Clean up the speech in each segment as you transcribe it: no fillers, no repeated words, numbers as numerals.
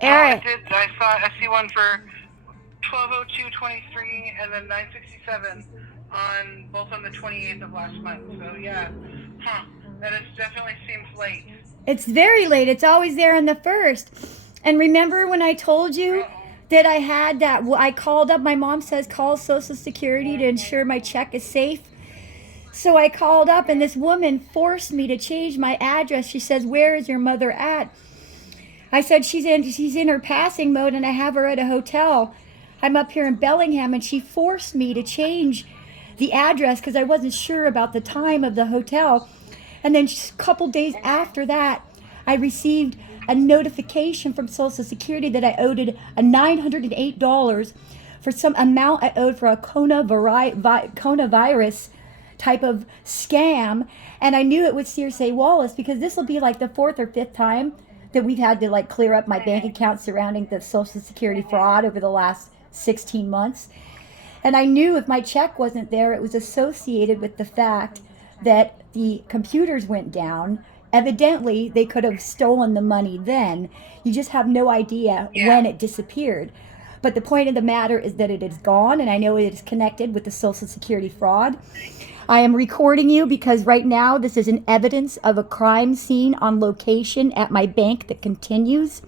Eric. It did. I see one for 12:02:23 and then 9:67 on both on the 28th of last month. So yeah, that is definitely seems late. It's very late. It's always there on the first. And remember when I told you Uh-oh. that I had that? I called up. My mom says call Social Security to ensure my check is safe. So I called up, and this woman forced me to change my address. She says, "Where is your mother at?" I said she's in her passing mode, and I have her at a hotel. I'm up here in Bellingham, and she forced me to change the address because I wasn't sure about the time of the hotel. And then just a couple days after that, I received a notification from Social Security that I owed a $908 for some amount I owed for a coronavirus type of scam. And I knew it was Circe Wallace because this will be like the fourth or fifth time that we've had to like clear up my bank account surrounding the Social Security fraud over the last 16 months. And I knew if my check wasn't there, it was associated with the fact that the computers went down. Evidently, they could have stolen the money then. You just have no idea Yeah. when it disappeared. But the point of the matter is that it is gone, and I know it is connected with the Social Security fraud. I am recording you because right now this is an evidence of a crime scene on location at my bank that continues.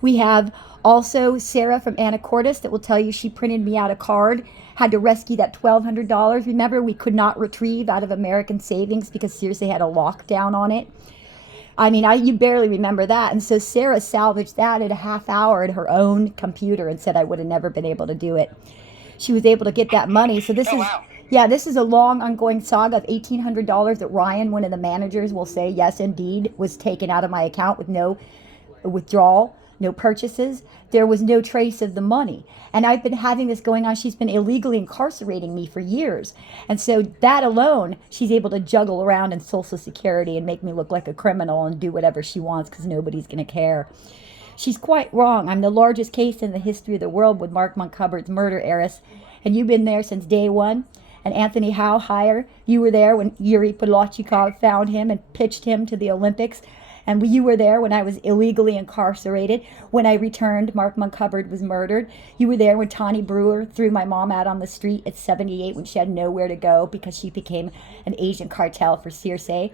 We have also Sarah from Anacortes that will tell you she printed me out a card, had to rescue that $1,200. Remember, we could not retrieve out of American Savings because Circe had a lockdown on it. I mean, you barely remember that. And so Sarah salvaged that in a half hour at her own computer and said I would have never been able to do it. She was able to get that money. So Oh wow. this is a long ongoing saga of $1,800 that Ryan, one of the managers, will say, yes, indeed, was taken out of my account with no withdrawal, no purchases. There was no trace of the money. And I've been having this going on. She's been illegally incarcerating me for years. And so that alone, she's able to juggle around in Social Security and make me look like a criminal and do whatever she wants because nobody's going to care. She's quite wrong. I'm the largest case in the history of the world with Mark Montgomery's murder heiress. And you've been there since day one. And Anthony Howe Hire, you were there when Yuri Podolchikov found him and pitched him to the Olympics. And you were there when I was illegally incarcerated. When I returned, Mark Montgomery was murdered. You were there when Tawny Brewer threw my mom out on the street at 78 when she had nowhere to go because she became an agent cartel for Circe.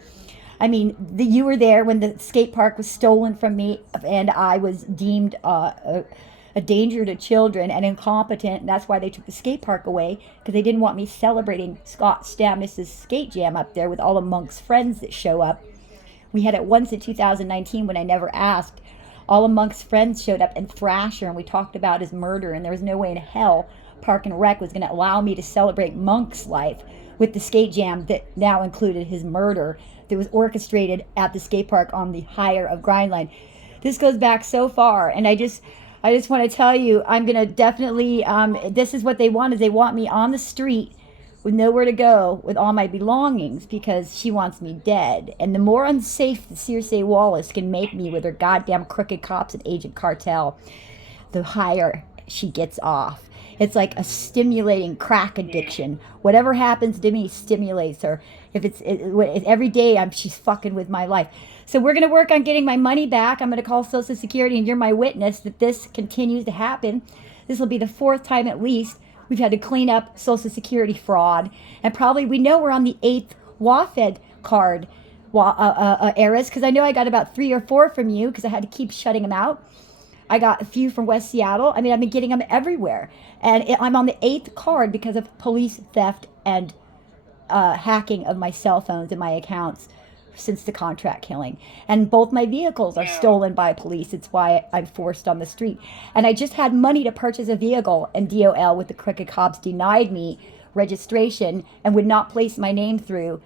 I mean, you were there when the skate park was stolen from me and I was deemed a danger to children and incompetent. And that's why they took the skate park away because they didn't want me celebrating Scott Stamnis's skate jam up there with all of Monk's friends that show up. We had it once in 2019 when I never asked. All of Monk's friends showed up and Thrasher, and we talked about his murder, and there was no way in hell Park and Rec was going to allow me to celebrate Monk's life with the skate jam that now included his murder that was orchestrated at the skate park on the hire of Grindline. This goes back so far, and I just want to tell you, I'm going to definitely, this is what they want, is they want me on the street with nowhere to go with all my belongings because she wants me dead. And the more unsafe that Circe Wallace can make me with her goddamn crooked cops and agent cartel, the higher she gets off. It's like a stimulating crack addiction. Whatever happens to me stimulates her. Every day she's fucking with my life. So we're going to work on getting my money back. I'm going to call Social Security, and you're my witness that this continues to happen. This will be the fourth time at least we've had to clean up Social Security fraud. And probably we know we're on the 8th WAFED card errors because I know I got about 3 or 4 from you because I had to keep shutting them out. I got a few from West Seattle. I mean, I've been getting them everywhere. And I'm on the 8th card because of police theft and hacking of my cell phones and my accounts since the contract killing. And both my vehicles are stolen by police. It's why I'm forced on the street. And I just had money to purchase a vehicle, and DOL with the crooked cops denied me registration and would not place my name through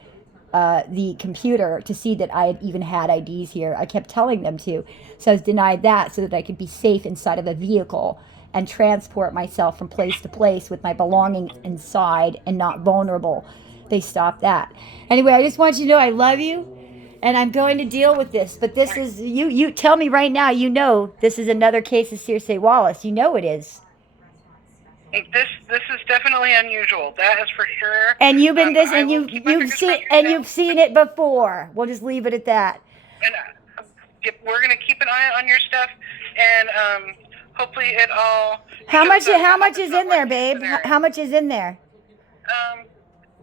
the computer to see that I had even had IDs here. I kept telling them to. So I was denied that so that I could be safe inside of a vehicle and transport myself from place to place with my belongings inside and not vulnerable. They stopped that. Anyway, I just want you to know I love you and I'm going to deal with this. But this is, you tell me right now, you know this is another case of Circe Wallace. You know it is. This is definitely unusual. That is for sure. And you've been this, and you've seen it before. We'll just leave it at that. And we're going to keep an eye on your stuff. and hopefully it all. How because, much? How that much was is not in there, worst case babe? scenario. How much is in there?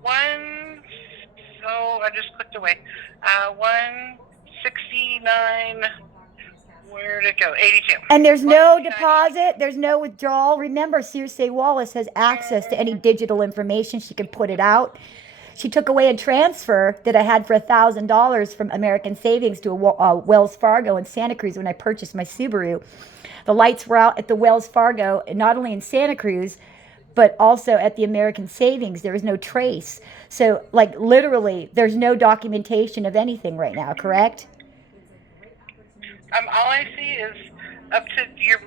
One. So I just clicked away. 169. Where'd it go? 82. And there's no 169. deposit, there's no withdrawal. Remember, Circe Wallace has access to any digital information. She can put it out. She took away a transfer that I had for $1,000 from American Savings to a Wells Fargo in Santa Cruz when I purchased my Subaru. The lights were out at the Wells Fargo, not only in Santa Cruz, but also at the American Savings. There was no trace. So, like, literally, there's no documentation of anything right now, correct? All I see is up to you're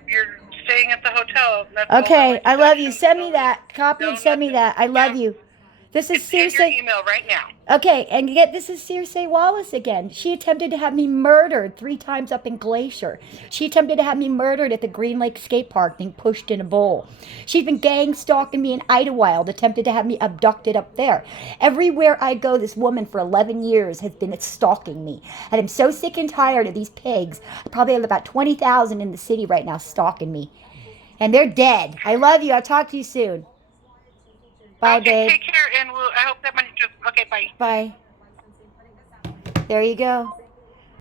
staying at the hotel. That's all Okay, I love you. sections. Send me that. Copy and send me that. I love you. This is It's in your Circe. email right now. Okay, and yet this is Circe Wallace again. She attempted to have me murdered 3 times up in Glacier. She attempted to have me murdered at the Green Lake Skate Park, being pushed in a bowl. She's been gang stalking me in Idlewild, attempted to have me abducted up there. Everywhere I go, this woman for 11 years has been stalking me. And I'm so sick and tired of these pigs. I probably have about 20,000 in the city right now stalking me. And they're dead. I love you. I'll talk to you soon. Bye, Okay, babe. take care, and I hope that money just. Okay, bye. Bye. There you go.